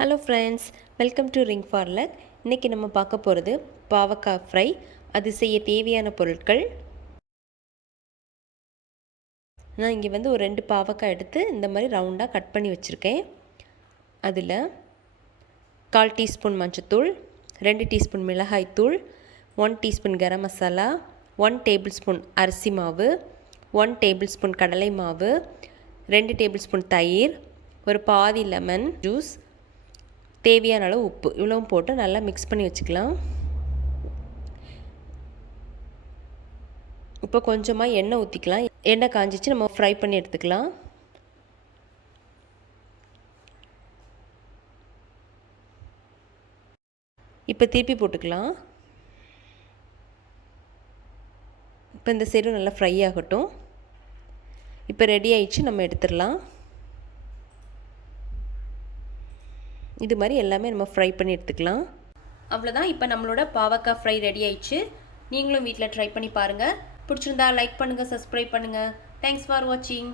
Hello friends, welcome to ring for luck. இன்றைக்கி நம்ம பார்க்க போகிறது பாவக்காய் ஃப்ரை. அது செய்ய தேவையான பொருட்கள். நான் இங்கே வந்து ஒரு 2 பாவக்காய் எடுத்து இந்த மாதிரி ரவுண்டாக கட் பண்ணி வச்சுருக்கேன். அதில் 1/4 டீஸ்பூன் மஞ்சத்தூள், 2 டீஸ்பூன் மிளகாய்த்தூள், 1 teaspoon garam masala, 1 table spoon அரிசி மாவு, 1 டேபிள் ஸ்பூன் கடலை மாவு, 2 டேபிள் ஸ்பூன் தயிர், ஒரு பாதி லெமன் ஜூஸ், தேவையான அளவு உப்பு, இவ்வளவும் போட்டு நல்லா மிக்ஸ் பண்ணி வச்சுக்கலாம். இப்போ கொஞ்சமாக எண்ணெய் ஊற்றிக்கலாம். எண்ணெய் காஞ்சிச்சு, நம்ம ஃப்ரை பண்ணி எடுத்துக்கலாம். இப்போ திருப்பி போட்டுக்கலாம். இப்போ இந்த சைடும் நல்லா ஃப்ரை ஆகட்டும். இப்போ ரெடி ஆயிடுச்சு, நம்ம எடுத்துடலாம். இது மாதிரி எல்லாமே நம்ம ஃப்ரை பண்ணி எடுத்துக்கலாம். அவ்வளோதான், இப்போ நம்மளோட பாவக்காய் ஃப்ரை ரெடி ஆயிடுச்சு. நீங்களும் வீட்டில் ட்ரை பண்ணி பாருங்கள். பிடிச்சிருந்தா லைக் பண்ணுங்கள், சப்ஸ்கிரைப் பண்ணுங்கள். தேங்க்ஸ் ஃபார் வாட்சிங்.